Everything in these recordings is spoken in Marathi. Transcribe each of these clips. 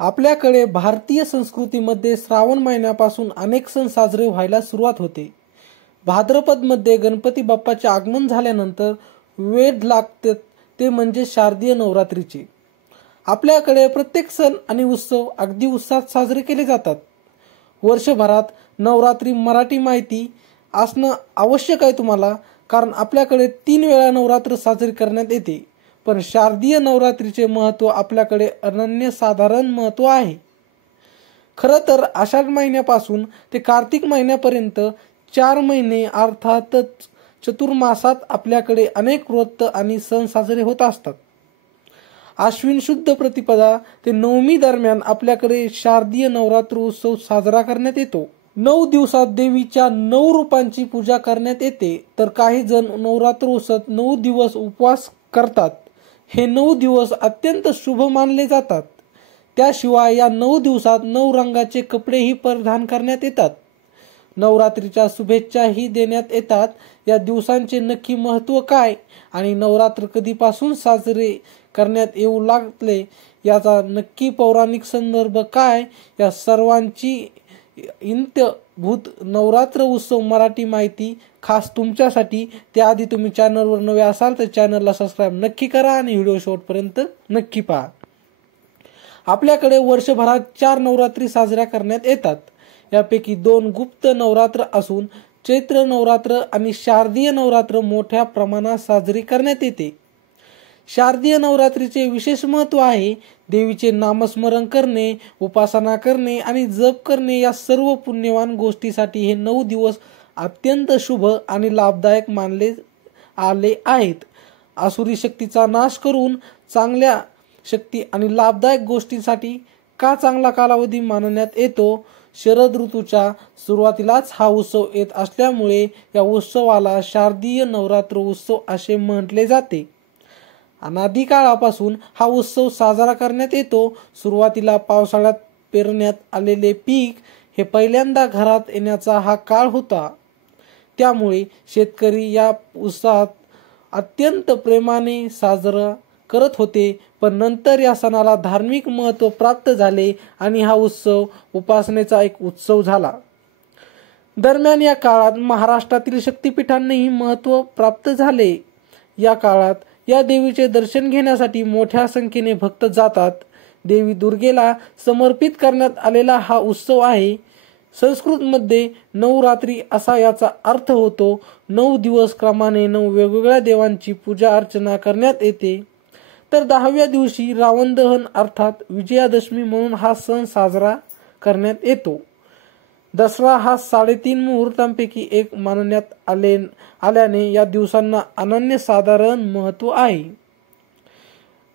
आपल्याकडे भारतीय संस्कृतीमध्ये श्रावण महिन्यापासून अनेक सण साजरे व्हायला सुरुवात होते. भाद्रपदमध्ये गणपती बाप्पाचे आगमन झाल्यानंतर वेध लागते ते म्हणजे शारदीय नवरात्रीचे. आपल्याकडे प्रत्येक सण आणि उत्सव अगदी उत्साहात साजरे केले जातात. वर्षभरात नवरात्री मराठी माहिती असणं आवश्यक आहे तुम्हाला, कारण आपल्याकडे 3 वेळा नवरात्र साजरी करण्यात येते. पण शारदीय नवरात्रीचे महत्त्व आपल्याकडे अनन्यसाधारण महत्त्व आहे. खरं तर आषाढ महिन्यापासून ते कार्तिक महिन्यापर्यंत 4 महिने अर्थातच चतुर्मासात आपल्याकडे अनेक व्रत आणि सण साजरे होत असतात. आश्विन शुद्ध प्रतिपदा ते नवमी दरम्यान आपल्याकडे शारदीय नवरात्र उत्सव साजरा करण्यात येतो. 9 दिवसात देवीच्या 9 रूपांची पूजा करण्यात येते. तर काही जण नवरात्र उत्सवात 9 दिवस उपवास करतात. हे 9 दिवस अत्यंत शुभ मानले जातात. त्याशिवाय या 9 दिवसात 9 रंगाचे कपडेही परिधान करण्यात येतात. नवरात्रीच्या शुभेच्छाही देण्यात येतात. या दिवसांचे नक्की महत्त्व काय आणि नवरात्र कधीपासून साजरे करण्यात येऊ लागले याचा नक्की पौराणिक संदर्भ काय, या सर्वांची इत्थंभूत नवरात्र उत्सव मराठी माहिती खास तुमच्यासाठी. त्याआधी तुम्ही चॅनलवर नवे असाल तर चॅनलला सबस्क्राईब नक्की करा आणि व्हिडिओ शेवटपर्यंत नक्की पहा. आपल्याकडे वर्षभरात 4 नवरात्री साजऱ्या करण्यात येतात. यापैकी 2 गुप्त नवरात्र असून चैत्र नवरात्र आणि शारदीय नवरात्र मोठ्या प्रमाणात साजरी करण्यात येते. शारदीय नवरात्रीचे विशेष महत्त्व आहे. देवीचे नामस्मरण करणे, उपासना करणे आणि जप करणे या सर्व पुण्यवान गोष्टीसाठी हे 9 दिवस अत्यंत शुभ आणि लाभदायक मानले आले आहेत. आसुरी शक्तीचा नाश करून चांगल्या शक्ती आणि लाभदायक गोष्टींसाठी का चांगला कालावधी मानण्यात येतो. शरद ऋतूच्या सुरुवातीलाच हा उत्सव येत असल्यामुळे या उत्सवाला शारदीय नवरात्र उत्सव असे म्हटले जाते. अनादी काळापासून हा उत्सव साजरा करण्यात येतो. सुरुवातीला पावसाळ्यात पेरण्यात आलेले पीक हे पहिल्यांदा घरात येण्याचा हा काळ होता. त्यामुळे शेतकरी या उत्सवात अत्यंत प्रेमाने साजरा करत होते. पण नंतर या सणाला धार्मिक महत्त्व प्राप्त झाले आणि हा उत्सव उपासनेचा एक उत्सव झाला. दरम्यान या काळात महाराष्ट्रातील शक्तिपीठांनाही महत्त्व प्राप्त झाले. या काळात या देवीचे दर्शन घेण्यासाठी मोठ्या संख्येने भक्त जातात. देवी दुर्गेला समर्पित करण्यात आलेला हा उत्सव आहे. संस्कृतमध्ये नवरात्री असा याचा अर्थ होतो. 9 दिवस क्रमाने 9 वेगवेगळ्या देवांची पूजा अर्चना करण्यात येते. तर 10व्या दिवशी रावण दहन अर्थात विजयादशमी म्हणून हा सण साजरा करण्यात येतो. दसरा हा 3.5 मुहूर्तांपैकी एक मानण्यात आल्याने या दिवसांना अनन्यसाधारण महत्त्व आहे.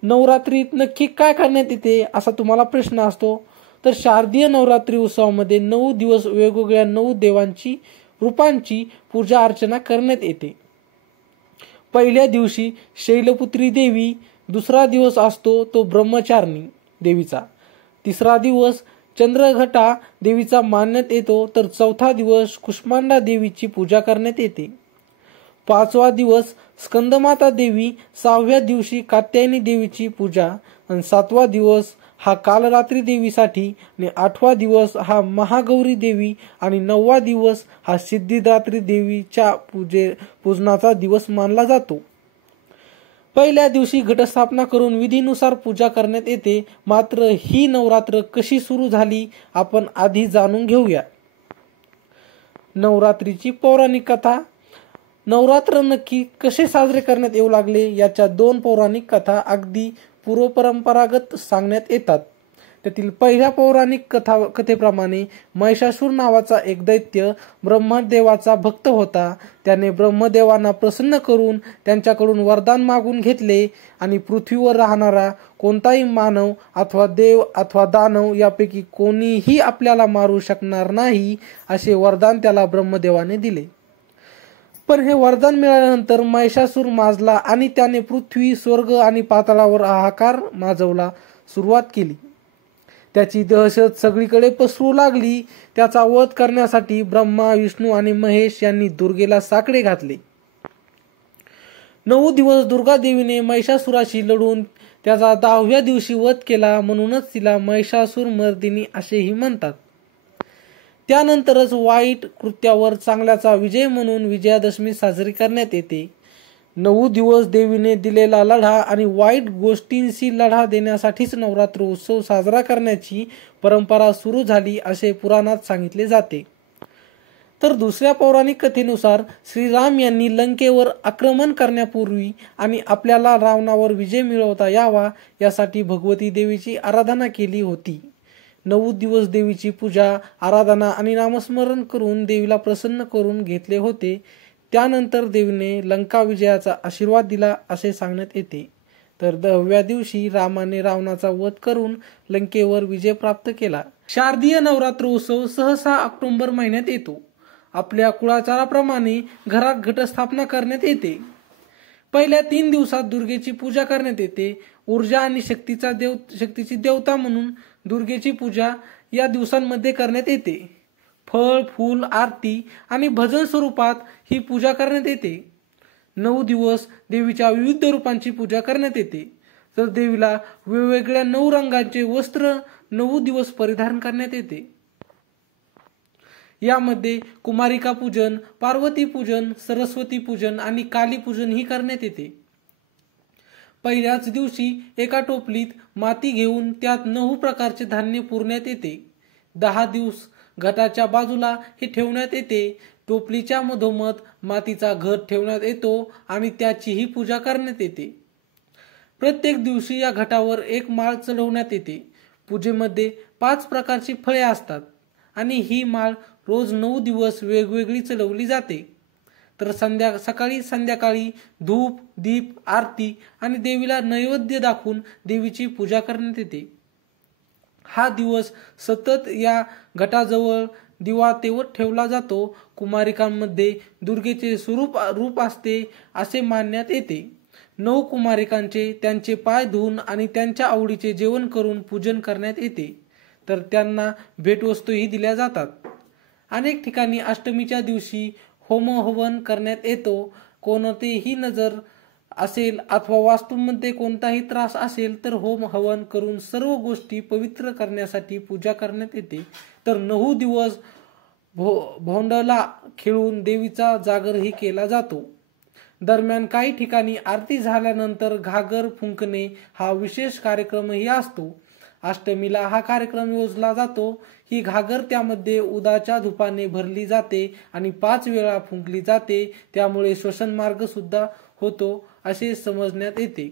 नवरात्रीत नक्की काय करण्यात येते असा तुम्हाला प्रश्न असतो. तर शारदीय नवरात्री उत्सवामध्ये 9 दिवस वेगवेगळ्या 9 देवांची रूपांची पूजा अर्चना करण्यात येते. पहिल्या दिवशी शैलपुत्री देवी, दुसरा दिवस असतो तो ब्रह्मचारिणी देवीचा, तिसरा दिवस चंद्रघटा देवीचा मानण्यात येतो. तर चौथा दिवस कुष्मांडा देवीची पूजा करण्यात येते. 5वा दिवस स्कंदमाता देवी, 6व्या दिवशी कात्यायनी देवीची पूजा आणि 7वा दिवस हा कालरात्री देवीसाठी आणि 8वा दिवस हा महागौरी देवी आणि 9वा दिवस हा सिद्धिदात्री देवीच्या पूजनाचा दिवस मानला जातो. पहिल्या दिवशी घटस्थापना करून विधीनुसार पूजा करण्यात येते. मात्र ही नवरात्र कशी सुरू झाली आपण आधी जाणून घेऊया. नवरात्रीची पौराणिक कथा. नवरात्र नक्की कसे साजरे करण्यात येऊ लागले याच्या 2 पौराणिक कथा अगदी पूर्वपरंपरागत सांगण्यात येतात. त्यातील पहिल्या पौराणिक कथेप्रमाणे महिषासूर नावाचा एक दैत्य ब्रह्मदेवाचा भक्त होता. त्याने ब्रह्मदेवांना प्रसन्न करून त्यांच्याकडून वरदान मागून घेतले आणि पृथ्वीवर राहणारा कोणताही मानव अथवा देव अथवा दानव यापैकी कोणीही आपल्याला मारू शकणार नाही असे वरदान त्याला ब्रह्मदेवाने दिले. पण हे वरदान मिळाल्यानंतर महिषासूर माजला आणि त्याने पृथ्वी, स्वर्ग आणि पाताळावर हाहाकार माजवला सुरुवात केली. त्याची दहशत सगळीकडे पसरू लागली. त्याचा वध करण्यासाठी ब्रह्मा, विष्णू आणि महेश यांनी दुर्गेला साकडे घातले. 9 दिवस दुर्गा देवीने महिषासुराशी लढून त्याचा 10व्या दिवशी वध केला, म्हणूनच तिला महिषासूर मर्दिनी असेही म्हणतात. त्यानंतरच वाईट कृत्यावर चांगल्याचा विजय म्हणून विजयादशमी साजरी करण्यात येते. 9 दिवस देवीने दिलेला लढा आणि वाईट गोष्टींशी लढा देण्यासाठीच नवरात्र उत्सव साजरा करण्याची परंपरा सुरू झाली असे पुराणात सांगितले जाते. तर दुसऱ्या पौराणिक कथेनुसार श्रीराम यांनी लंकेवर आक्रमण करण्यापूर्वी आणि आपल्याला रावणावर विजय मिळवता यावा यासाठी भगवती देवीची आराधना केली होती. 9 दिवस देवीची पूजा, आराधना आणि नामस्मरण करून देवीला प्रसन्न करून घेतले होते. त्यानंतर देवीने लंका विजयाचा आशीर्वाद दिला असे सांगण्यात येते. तर 10व्या दिवशी रामाने रावणाचा वध करून लंकेवर विजय प्राप्त केला. शारदीय नवरात्र उत्सव सहसा ऑक्टोबर महिन्यात येतो. आपल्या कुळाचाराप्रमाणे घरात घटस्थापना करण्यात येते. पहिल्या 3 दिवसात दुर्गेची पूजा करण्यात येते. ऊर्जा आणि शक्तीची देवता म्हणून दुर्गेची पूजा या दिवसांमध्ये करण्यात येते. फळ, फूल, आरती आणि भजन स्वरूपात ही पूजा करण्यात येते. 9 दिवस देवीच्या विविध रूपांची पूजा करण्यात येते. तर देवीला वेगवेगळ्या 9 रंगांचे वस्त्र 9 दिवस परिधान करण्यात येते. यामध्ये कुमारिका पूजन, पार्वती पूजन, सरस्वती पूजन आणि काली पूजन ही करण्यात येते. पहिल्याच दिवशी एका टोपलीत माती घेऊन त्यात 9 प्रकारचे धान्य पुरण्यात येते. 10 दिवस घटाच्या बाजूला हे ठेवण्यात येते. टोपलीच्या मधोमध मातीचा घट ठेवण्यात येतो आणि त्याचीही पूजा करण्यात येते. प्रत्येक दिवशी या घटावर एक माळ चढवण्यात येते. पूजेमध्ये 5 प्रकारची फळे असतात आणि ही माळ रोज 9 दिवस वेगवेगळी चढवली जाते. तर सकाळी संध्याकाळी धूप, दीप, आरती आणि देवीला नैवेद्य दाखवून देवीची पूजा करण्यात येते. हा दिवस सतत या घटाजवळ दिवा तेवत ठेवला जातो. कुमारिकांमध्ये दुर्गेचे रूप असते असे मानण्यात येते. 9 कुमारिकांचे त्यांचे पाय धुवून आणि त्यांच्या आवडीचे जेवण करून पूजन करण्यात येते. तर त्यांना भेटवस्तूही दिल्या जातात. अनेक ठिकाणी अष्टमीच्या दिवशी होम हवन करण्यात येतो. कोणतेही नजर असेल अथवा वास्तूमध्ये कोणताही त्रास असेल तर होम हवन करून सर्व गोष्टी पवित्र करण्यासाठी पूजा करण्यात येते. तर 9 दिवस भोंडला खेळून देवीचा जागरही केला जातो. दरम्यान काही ठिकाणी आरती झाल्यानंतर घागर फुंकणे हा विशेष कार्यक्रमही असतो. अष्टमीला हा कार्यक्रम योजला जातो. ही घागर त्यामध्ये उदाच्या धुपाने भरली जाते आणि 5 वेळा फुंकली जाते. त्यामुळे श्वसन मार्ग सुद्धा होतो असे समजण्यात येते.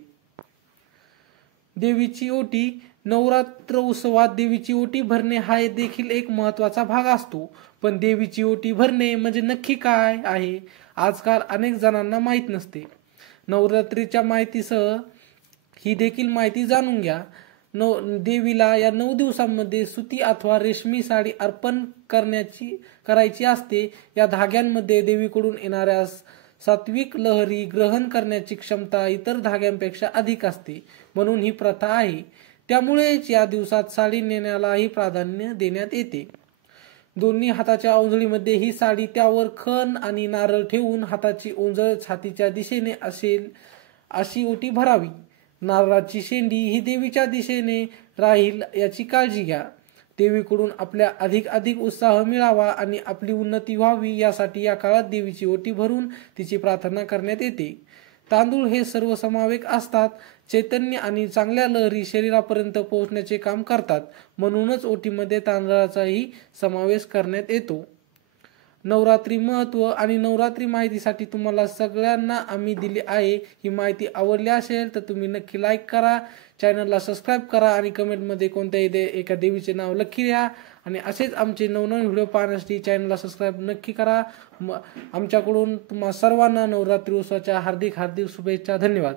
देवीची ओटी. नवरात्र उत्सवात देवीची ओटी भरणे हा देखील एक महत्वाचा भाग असतो. पण देवीची ओटी भरणे म्हणजे नक्की काय आहे आजकाल अनेक जणांना माहीत नसते. नवरात्रीच्या माहितीसह ही देखील माहिती जाणून घ्या. देवीला या 9 दिवसांमध्ये सुती अथवा रेशमी साडी अर्पण करायची असते. या धाग्यांमध्ये देवीकडून येणाऱ्या सात्विक लहरी ग्रहण करण्याची क्षमता इतर धाग्यांपेक्षा अधिक असते, म्हणून ही प्रथा आहे. त्यामुळेच या दिवसात साडी नेण्यालाही प्राधान्य देण्यात येते. दोन्ही हाताच्या ओंजळीमध्ये ही साडी, त्यावर खण आणि नारळ ठेवून हाताची ओंजळ छातीच्या दिशेने असेल अशी ओटी भरावी. नारळाची शेंडी ही देवीच्या दिशेने राहील याची काळजी घ्या. देवीकडून आपल्या अधिक उत्साह मिळावा आणि आपली उन्नती व्हावी यासाठी या काळात देवीची ओटी भरून तिची प्रार्थना करण्यात येते. तांदूळ हे सर्वसमावेक असतात. चैतन्य आणि चांगल्या लहरी शरीरापर्यंत पोहोचण्याचे काम करतात. म्हणूनच ओटीमध्ये तांदळाचाही समावेश करण्यात येतो. नवरात्री महत्व आणि नवरात्री माहितीसाठी तुम्हाला सगळ्यांना आम्ही दिली आहे. ही माहिती आवडली असेल तर तुम्ही नक्की लाईक करा, चॅनलला सबस्क्राईब करा आणि कमेंटमध्ये कोणत्याही एका देवीचे नाव नक्की लिहा. आणि असेच आमचे नवनवीन व्हिडिओ पाहण्यासाठी चॅनलला सबस्क्राईब नक्की करा. आमच्याकडून तुम्हा सर्वांना नवरात्री उत्सवाच्या हार्दिक शुभेच्छा. धन्यवाद.